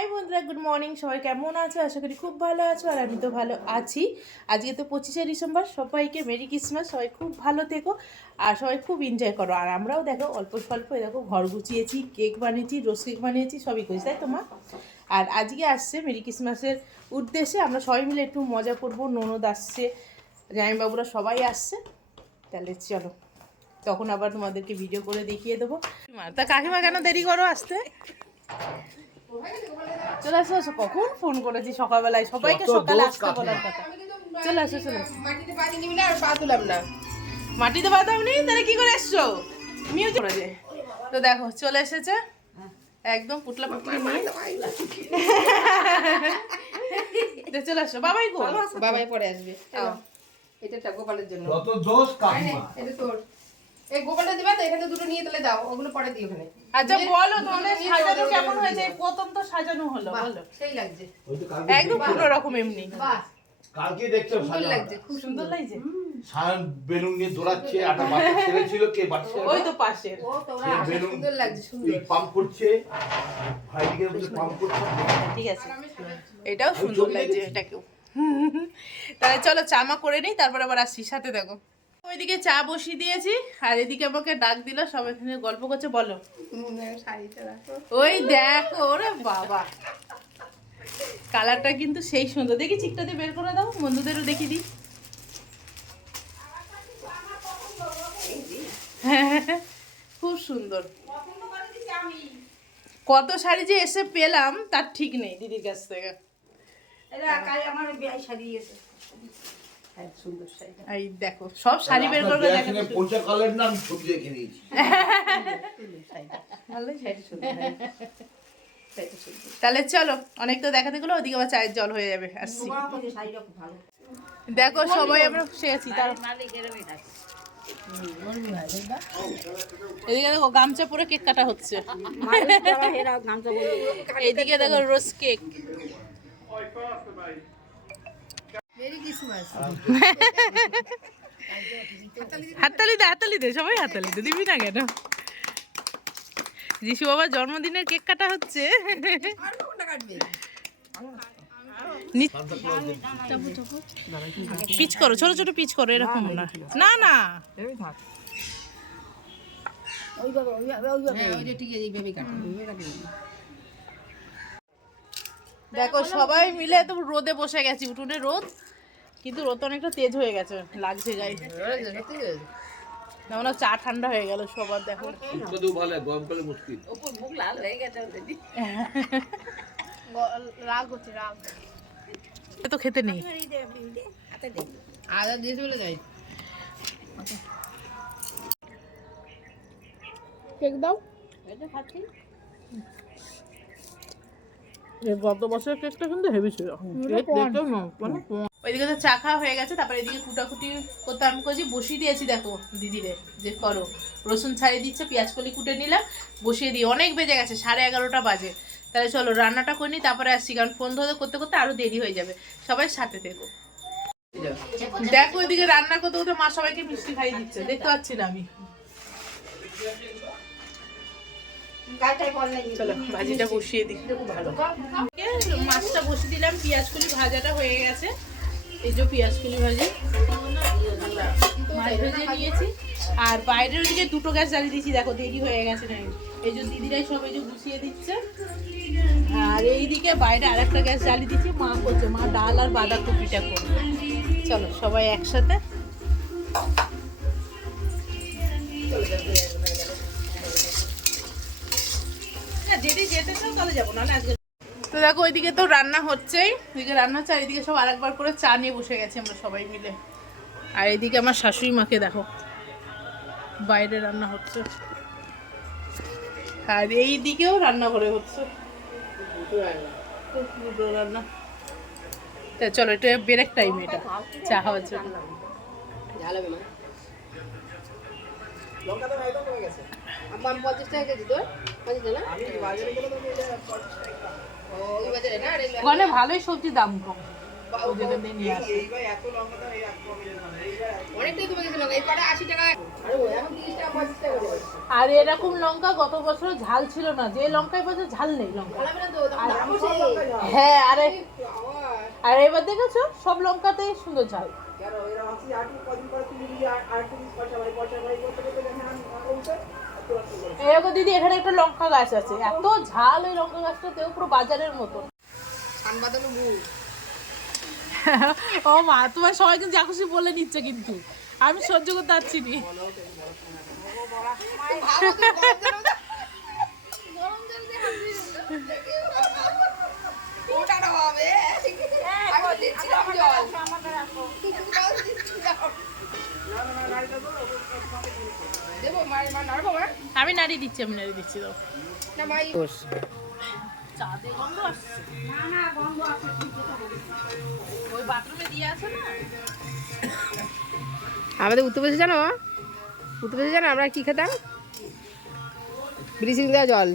High বন্ধুরা, good morning. সবাই কেমন আছো? আশা করি খুব ভালো আছো, আর আমি তো ভালো আছি। আজকে তো পঁচিশে ডিসেম্বর, সবাইকে মেরি ক্রিসমাস, সবাই খুব ভালো থেকো, আর সবাই খুব এনজয় করো। আর আমরাও দেখো, অল্প স্বল্প দেখো, ঘর গুছিয়েছি কেক বানিয়েছি রোজ কেক বানিয়েছি, সবই করেছি, তাই তো মা? আর আজকে আসছে মেরি ক্রিসমাসের উদ্দেশ্যে, আমরা সবাই মিলে একটু মজা করব, ননদ আসছে, জামাইবাবুরা সবাই আসছে। তাহলে চলো, তখন আবার তোমাদেরকে ভিডিও করে দেখিয়ে দেবো। তা কাকিমা কেন দেরি করো আসতে? চলে আসো আসো কখন ফোন করেছি সকালবেলায়? সবাইকে সকালে আসতে বলার কথা। চলে আসো চলে মাটিতে পা দিয়ে নিবি না আর পা তুলাম না। মাটিতে বাদাম নেই তাহলে কি করে এসছো? মিউজিক করে দে। তো দেখো চলে এসেছে। একদম পুটলা পুটলি নিয়ে তো চলে আসো বাবাই গো বাবাই পরে আসবে। এটা গোপালের জন্য। যত দোষ আরে, কাকিমা এটা তোর। এই গোপালটা দিবা তো এখানে দুটো নিয়ে তাহলে দাও ওগুলো পরে দিও ওখানে আচ্ছা বলো তোমাদের সাজানো কেমন হয়েছে? প্রথম তো সাজানো হলো বলো। সেই লাগছে। একদম পুরো রকম এমনি। বাহ কালকে দেখছ সুন্দর লাগছে খুব সুন্দর। লাগছে? সায়ন বেলুন নিয়ে দৌড়াচ্ছে একটা বাচ্চা ছেলে ছিল কে বাচ্চা ওই তো পাশের। ও তোরা বেলুন সুন্দর লাগছে সুন্দর। পাম্প করছে পাম্প করছে। ঠিক আছে। এটাও সুন্দর লাগছে এটাকেও। তাহলে চলো চামা করে নিই তারপর আবার আসছি সাথে দেখো। ওইদিকে চা বসিয়ে দিয়েছি আর এদিকে আমাকে ডাক দিল সবাই এখানে গল্প করছে বলো। ওই দেখো ওরে বাবা। কালারটা কিন্তু সেই সুন্দর। দেখি চিকটা দিয়ে বের করে দাও বন্ধুদেরও দেখি দিই। খুব সুন্দর। কত শাড়ি যে এসে পেলাম তার ঠিক নেই দিদির কাছ থেকে। এই দেখো সব শাড়ি বের করবে দেখো এখানে কালের নাম ছবি রেখে দিয়েছি ভালোই শাড়ি সুন্দর তাহলে চলো অনেক তো দেখাতে গেলো ওদিকে আবার চায়ের জল হয়ে যাবে আসছি। দেখো সবাই আমরা বসে আছি তার এদিকে দেখো গামছা পরে কেক কাটা হচ্ছে। এইদিকে দেখো রোজ কেক। হাততালি দে হাততালি দে সবাই হাততালি দে দিবি না কেন? যিশু বাবার জন্মদিনের কেক কাটা হচ্ছে। আর কোনটা কাটবে নি- পিচ করো ছোট ছোট পিচ করো এরকম না। না না। হ্যাঁ দেখো সবাই মিলে তো রোদে বসে গেছি উঠোনে রোদ। কিন্তু রোদ অনেকটা তেজ হয়ে গেছে লাগছে গায়ে সত্যি যেমন চা ঠান্ডা হয়ে গেল সবার দেখো। শুধু ভালো গরমকালে মুশকিল। এ তো খেতে নেই। আদা দিয়ে চলে যাই। কেক দাও। গত বছরের কেকটা কিন্তু হেভি ছিল। ওইদিকে তো চা খাওয়া হয়ে গেছে তারপরে এদিকে কুটাকুটি করতে আমি করছি। বসিয়ে দিয়েছি দেখো দিদিরে যে করো। রসুন ছাড়িয়ে দিচ্ছে পেঁয়াজ কলি কুটে নিলাম বসিয়ে দিই অনেক বেজে গেছে সাড়ে এগারোটা বাজে। তাহলে চলো রান্নাটা করে নিই তারপরে আসছি কারণ ফোন ধরে করতে করতে আরও দেরি হয়ে যাবে। সবাই সাথে থেকো। দেখো ওইদিকে রান্না করতে করতে মা সবাইকে মিষ্টি খাইয়ে দিচ্ছে দেখতে পাচ্ছি না আমি। চলো ভাজিটা বসিয়ে দিই। মাছটা বসিয়ে দিলাম পেঁয়াজ কলি ভাজাটা হয়ে গেছে। এই যে পেঁয়াজ কলি ভাজি। মাছ ভেজে নিয়েছি। আর বাইরের ওদিকে দুটো গ্যাস জ্বালিয়ে দিয়েছি, দেখো দেরি হয়ে গেছে না। এই যে দিদিরাই সব এই যে গুছিয়ে দিচ্ছে। আর এইদিকে বাইরে আরেকটা গ্যাস জ্বালিয়ে দিচ্ছি মা করছে, মা ডাল আর বাঁধাকপিটা করবে। চলো সবাই একসাথে। যেদি যেতে চাও তাহলে যাব না আজকে দেখো ওইদিকে তো রান্না হচ্ছেই। ওইদিকে রান্না হচ্ছে আর এদিকে সব আরেকবার করে চা নিয়ে বসে গেছি আমরা সবাই মিলে। আর এদিকে আমার শাশুড়ি মাকে দেখো বাইরে রান্না হচ্ছে। আর এই দিকেও রান্না করে হচ্ছে। রান্না। তা চলো এটা ব্রেক টাইম এটা চা খাওয়ার জন্য। পঞ্চাশ টাকা কেজি পঞ্চাশ না? ওখানে ভালোই সবজি দাম কম আরে এরকম লঙ্কা গত বছর ঝাল ছিল না যে লঙ্কায় বছর ঝাল নেই লঙ্কা। হ্যাঁ আরে আর এবার দেখেছ সব লঙ্কাতেই সুন্দর ঝাল এরকম দিদি, এখানে একটা লঙ্কা গাছ আছে। এত ঝাল ওই লঙ্কা গাছটাতেও পুরো বাজারের মতো। সান বাঁধানো গুড় ও মা, তোমার সবাই কিন্তু যা খুশি বলে নিচ্ছে কিন্তু। আমি সহ্য করতে পারছি নি। নাড়িয়ে দিচ্ছি আমি নাড়িয়ে দিচ্ছি তো না মাই চাঁদে গন্ধ আসছে। ওই বাথরুমে দিয়ে আছে না? আমাদের উত্তরপ্রদেশে জানো? উত্তরপ্রদেশে জানো আমরা কি খেতাম? ব্লিচিং দেওয়া জল।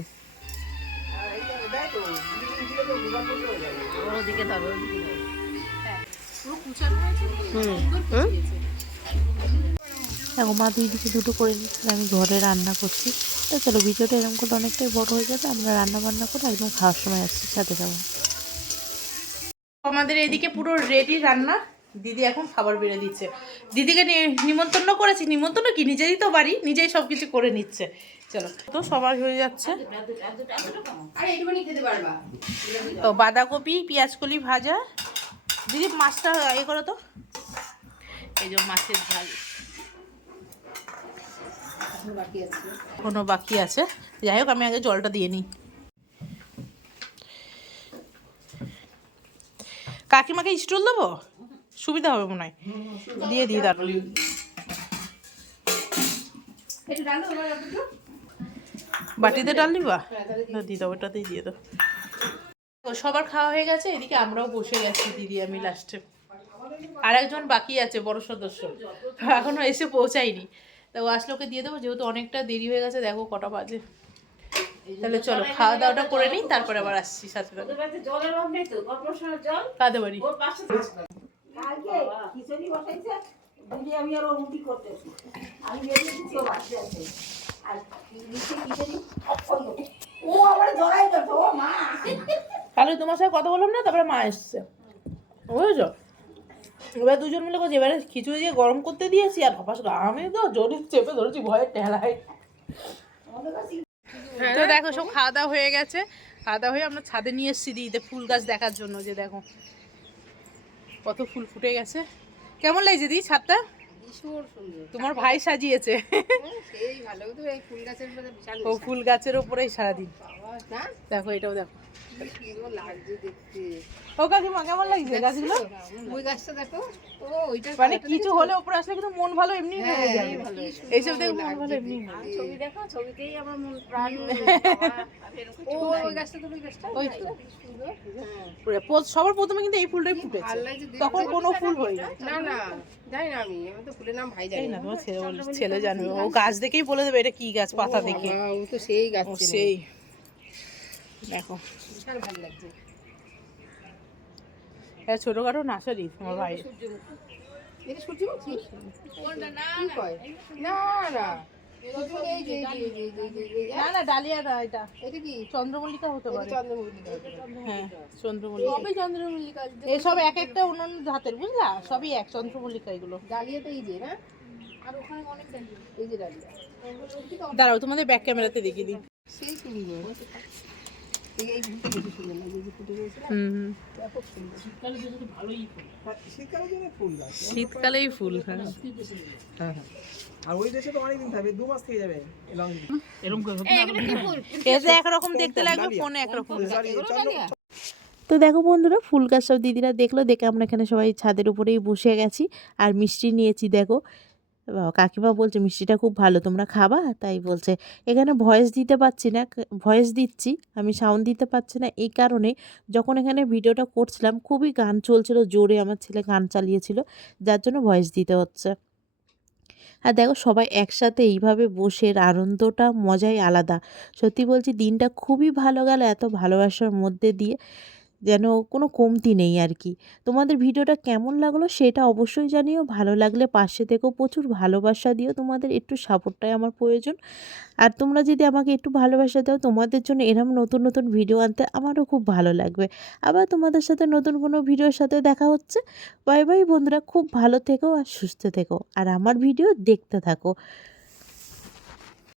হ্যাঁ, হুম। হুম। দেখো মা দুই দিকে দুটো করে নিচ্ছে আমি ঘরে রান্না করছি। তো চলো ভিডিওটা এরকম করে অনেকটাই বড় হয়ে যাবে আমরা রান্না বান্না করে একদম খাওয়ার সময় আসছি সাথে যাব। আমাদের এদিকে পুরো রেডি রান্না। দিদি এখন খাবার বেড়ে দিচ্ছে। দিদিকে নিমন্ত্রণ করেছি। নিমন্ত্রণ কি? নিজেরই তো বাড়ি নিজেই সব কিছু করে নিচ্ছে। চলো তো সবার হয়ে যাচ্ছে। তো বাঁধাকপি পেঁয়াজকলি ভাজা। দিদি মাছটা এ করো তো। এই যে মাছের ঝাল। কোনো বাকি আছে। যাই হোক, আমি আগে জলটা দিয়ে নিই। কাকিমাকে স্টুল দেবো? সুবিধা হবে মনে হয়। দিয়ে দিই একটু বাটিতে ডাল নিবা? দিয়ে দাও, ওটাতেই দিয়ে দাও। সবার খাওয়া হয়ে গেছে, এদিকে আমরাও বসে গেছি দিদি আমি লাস্টে আর একজন বাকি আছে, বড় সদস্য। এখনও এসে পৌঁছায়নি। তো ও আসলে ওকে দিয়ে দেবো যেহেতু অনেকটা দেরি হয়ে গেছে দেখো কটা বাজে। তাহলে চলো খাওয়া দাওয়াটা করে নিই তারপরে আবার আসছি সাথে সাথে। কাদের বাড়ি আমি আরও রুটি করতেছি। আমি ও আর ও আবার জড়াই ও মা। তাহলে তোমার সাথে কথা বললাম না তারপরে মা এসছে। বুঝেছ? এবার দুজন মিলে করছি এবারে খিচুড়ি দিয়ে গরম করতে দিয়েছি আর হপাস আমি তো জোরে চেপে ধরেছি ভয়ে টেলায় তো দেখো সব খাওয়া দাওয়া হয়ে গেছে। খাওয়া দাওয়া হয়ে আমরা ছাদে নিয়ে এসেছি দিদিতে ফুল গাছ দেখার জন্য যে দেখো কত ফুল ফুটে গেছে। কেমন লাগছে দিদি ছাদটা? তোমার ভাই সাজিয়েছে। হ্যাঁ, সেই ভালো। তো এই ফুল গাছের ও ফুল গাছের ওপরেই সারাদিন। দেখো এটাও দেখো। ও কাকিমা কেমন লাগছে গাছগুলো? ওই গাছটা দেখো। ও ওইটা মানে কিছু হলে আসলে কিন্তু মন ভালো এমনি হয়ে হ্যাঁ, যাবে। এইসব দেখে মন ভালো এমনি ছবি দেখো ছবিতেই আমার মন প্রাণ ও ওই গাছটা তো ওই গাছটা? ওই তো। সুন্দর। হ্যাঁ পুরো পো- সবার প্রথমে কিন্তু এই ফুলটাই ফুটেছে। তখন কোনো ফুল হয়নি। না না জানি না আমি। আমি তো ফুলের নাম ভাই জানি জানি না না। তোমার ছেলে ছেলে জানবে। ও গাছ। দেখেই বলে দেবে এটা কি গাছ পাতা দেখে। তো সেই গাছ সেই। দেখো। বিশাল ভালো লাগছে। এটা ছোটখাটো নার্সারি তোমার ভাই? না না। ডালিয়া না এটা। এটা কি? চন্দ্রমল্লিকা হতে পারে। হ্যাঁ চন্দ্রমল্লিকা। চন্দ্রমল্লিকা। এসব এক একটা অন্যান্য জাতের বুঝলা? সবই এক চন্দ্রমল্লিকা এগুলো। এই যে না? আর ওখানে অনেক ডালিয়া। এই যে ডালিয়া। দাঁড়াও তোমাদের ব্যাক ক্যামেরাতে দেখিয়ে দিই। সেই শীতকালেই ফুল এতে একরকম দেখতে তো দেখো বন্ধুরা, ফুল গাছ সব দিদিরা দেখল, দেখে আমরা এখানে সবাই ছাদের উপরেই বসে গেছি। আর মিষ্টি নিয়েছি, দেখো। কাকিমা বলছে, মিষ্টিটা খুব ভালো, তোমরা খাবা? তাই বলছে, এখানে ভয়েস দিতে পারছি না ভয়েস দিচ্ছি, আমি সাউন্ড দিতে পারছি না। এই কারণে যখন এখানে ভিডিওটা করছিলাম, খুবই গান চলছিল, জোরে আমার ছেলে গান চালিয়েছিল, যার জন্য ভয়েস দিতে হচ্ছে। আর দেখো, সবাই একসাথে এইভাবে বসে আনন্দটা, মজাই আলাদা। সত্যি বলছি, দিনটা খুবই ভালো গেল, এত ভালোবাসার মধ্যে দিয়ে। যেন কোনো কমতি নেই আর কি তোমাদের ভিডিওটা কেমন লাগল সেটা অবশ্যই জানিও। ভালো লাগলে পাশে থেকেও প্রচুর ভালোবাসা দিও। তোমাদের একটু সাপোর্টটাই আমার প্রয়োজন। আর তোমরা যদি আমাকে একটু ভালোবাসা দাও, তোমাদের জন্য এরম নতুন নতুন ভিডিও আনতে আমারও খুব ভালো লাগবে। আবার তোমাদের সাথে নতুন কোনো ভিডিওর সাথে দেখা হচ্ছে। বাই বাই বন্ধুরা, খুব ভালো থেকো আর সুস্থ থেকো। আর আমার ভিডিও দেখতে থাকো।